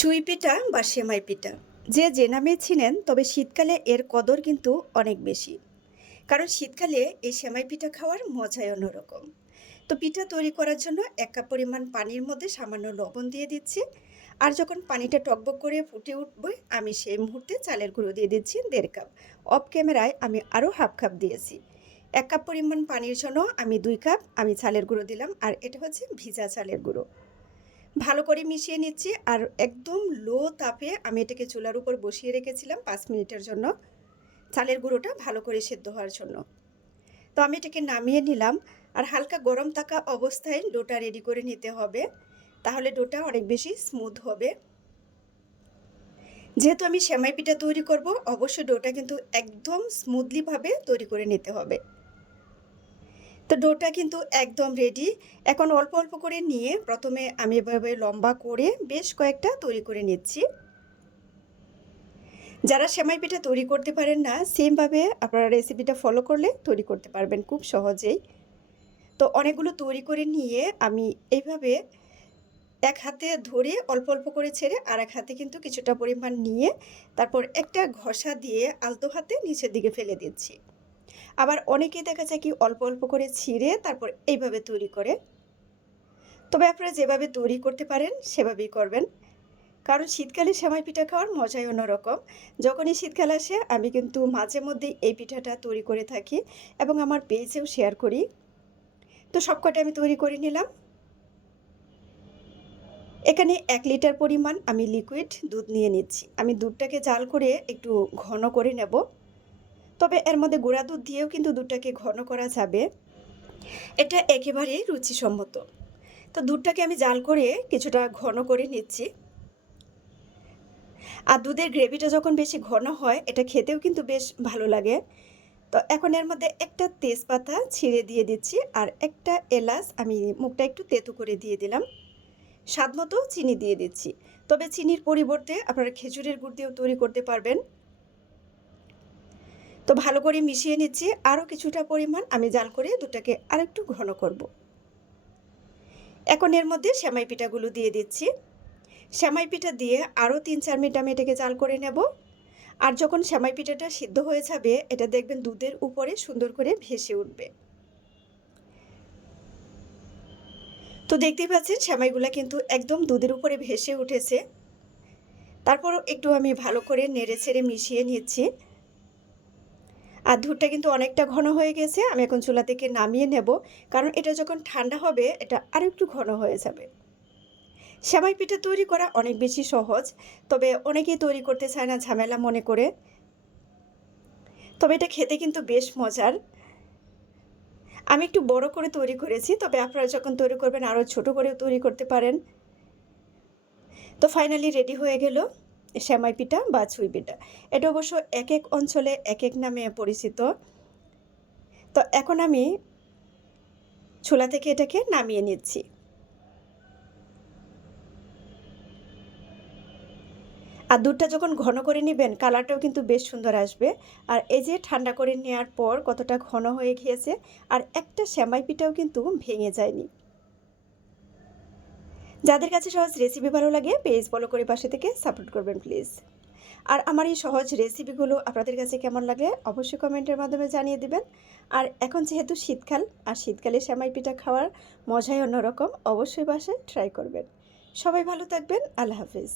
চুই পিঠা বা সেমাই পিঠা। যে যে নামে ছিলেন, তবে শীতকালে এর কদর কিন্তু অনেক বেশি। কারণ শীতকালে এই সেমাই পিঠা খাওয়ার মজাই অন্যরকম। তো পিঠা তৈরি করার জন্য এক কাপ পরিমাণ পানির মধ্যে সামান্য লবণ দিয়ে দিচ্ছি। আর যখন পানিটা টকবক করে ফুটে উঠবে, আমি সেই মুহূর্তে চালের গুঁড়ো দিয়ে দিচ্ছি দেড় কাপ। অফ ক্যামেরায় আমি আরও হাফ কাপ দিয়েছি। এক কাপ পরিমাণ পানির জন্য আমি দুই কাপ আমি চালের গুঁড়ো দিলাম, আর এটা হচ্ছে ভিজা চালের গুঁড়ো। ভালো করে মিশিয়ে নিচ্ছি আর একদম লো তাপে আমি এটাকে চুলার উপর বসিয়ে রেখেছিলাম পাঁচ মিনিটের জন্য। চালের গুঁড়োটা ভালো করে সেদ্ধ হওয়ার জন্য। তো আমি এটাকে নামিয়ে নিলাম আর হালকা গরম থাকা অবস্থায় ডোটা রেডি করে নিতে হবে। তাহলে ডোটা অনেক বেশি স্মুথ হবে। যেহেতু আমি সেমাই পিঠা তৈরি করব, অবশ্যই ডোটা কিন্তু একদম স্মুথলিভাবে তৈরি করে নিতে হবে। তো ডোটা কিন্তু একদম রেডি এখন অল্প অল্প করে নিয়ে প্রথমে আমি এভাবে লম্বা করে বেশ কয়েকটা তৈরি করে নিচ্ছি। যারা সেমাই পিঠা তৈরি করতে পারেন না সেমভাবে আপনারা রেসিপিটা ফলো করলে তৈরি করতে পারবেন খুব সহজেই। তো অনেকগুলো তৈরি করে নিয়ে আমি এইভাবে এক হাতে ধরে অল্প অল্প করে ছেড়ে আর এক হাতে কিন্তু কিছুটা পরিমাণ নিয়ে তারপর একটা ঘষা দিয়ে আলতো হাতে নিচের দিকে ফেলে দিচ্ছি। আবার অনেকেই দেখা যায় কি অল্প অল্প করে ছিঁড়ে তারপর এইভাবে তৈরি করে। তবে আপনারা যেভাবে তৈরি করতে পারেন সেভাবেই করবেন। কারণ শীতকালে সেমাই পিঠা খাওয়ার মজাই অন্যরকম। যখনই শীতকাল আসে, আমি কিন্তু মাঝে মধ্যেই এই পিঠাটা তৈরি করে থাকি এবং আমার পেজেও শেয়ার করি। তো সবকটা আমি তৈরি করে নিলাম। এখানে এক লিটার পরিমাণ আমি লিকুইড দুধ নিয়ে নিচ্ছি। আমি দুধটাকে জাল করে একটু ঘন করে নেব। তবে এর মধ্যে গুঁড়া দুধ দিয়েও কিন্তু দুধটাকে ঘন করা যাবে। এটা একেবারেই রুচিসম্মত। তো দুধটাকে আমি জাল করে কিছুটা ঘন করে নিচ্ছি। আর দুধের গ্রেভিটা যখন বেশি ঘন হয়, এটা খেতেও কিন্তু বেশ ভালো লাগে। তো এখন এর মধ্যে একটা তেজপাতা ছিঁড়ে দিয়ে দিচ্ছি আর একটা এলাচ আমি মুখটা একটু তেতু করে দিয়ে দিলাম। স্বাদ মতো চিনি দিয়ে দিচ্ছি। তবে চিনির পরিবর্তে আপনারা খেজুরের গুড় দিয়েও তৈরি করতে পারবেন। তো ভালো করে মিশিয়ে নিচ্ছি। আরও কিছুটা পরিমাণ আমি জাল করে দুটাকে আরেকটু ঘন করব। এখন এর মধ্যে সেমাই পিঠাগুলো দিয়ে দিচ্ছি। সেমাই পিঠা দিয়ে আরও তিন চার মিনিট আমি এটাকে জাল করে নেব। আর যখন সেমাই পিঠাটা সিদ্ধ হয়ে যাবে, এটা দেখবেন দুধের উপরে সুন্দর করে ভেসে উঠবে। তো দেখতেই পাচ্ছেন, সেমাইগুলো কিন্তু একদম দুধের উপরে ভেসে উঠেছে। তারপর একটু আমি ভালো করে নেড়ে ছেড়ে মিশিয়ে নিচ্ছি। আর দুধটা কিন্তু অনেকটা ঘন হয়ে গেছে, আমি এখন চুলা থেকে নামিয়ে নেব, কারণ এটা যখন ঠান্ডা হবে, এটা আরও একটু ঘন হয়ে যাবে। সেমাই পিঠা তৈরি করা অনেক বেশি সহজ, তবে অনেকেই তৈরি করতে চায় না ঝামেলা মনে করে। তবে এটা খেতে কিন্তু বেশ মজার। আমি একটু বড় করে তৈরি করেছি, তবে আপনারা যখন তৈরি করবেন আরও ছোট করেও তৈরি করতে পারেন। তো ফাইনালি রেডি হয়ে গেল। শ্যামাই পিঠা বা ছুই পিঠা এটা অবশ্য এক এক অঞ্চলে এক এক নামে পরিচিত। তো এখন আমি ছোলা থেকে এটাকে নামিয়ে নিচ্ছি। আর দুধটা যখন ঘন করে নেবেন, কালারটাও কিন্তু বেশ সুন্দর আসবে। আর এই যে ঠান্ডা করে নেওয়ার পর কতটা ঘন হয়ে গিয়েছে, আর একটা শ্যামাই পিঠাও কিন্তু ভেঙে যায়নি। যাদের কাছে সহজ রেসিপি ভালো লাগে পেজ ফলো করে পাশে থেকে সাপোর্ট করবেন প্লিজ আর আমার এই সহজ রেসিপিগুলো আপনাদের কাছে কেমন লাগে অবশ্যই কমেন্টের মাধ্যমে জানিয়ে দেবেন। আর এখন যেহেতু শীতকাল, আর শীতকালে শ্যামাই পিঠা খাওয়ার মজাই অন্যরকম, অবশ্যই বাসায় ট্রাই করবেন। সবাই ভালো থাকবেন, আল্লাহ হাফিজ।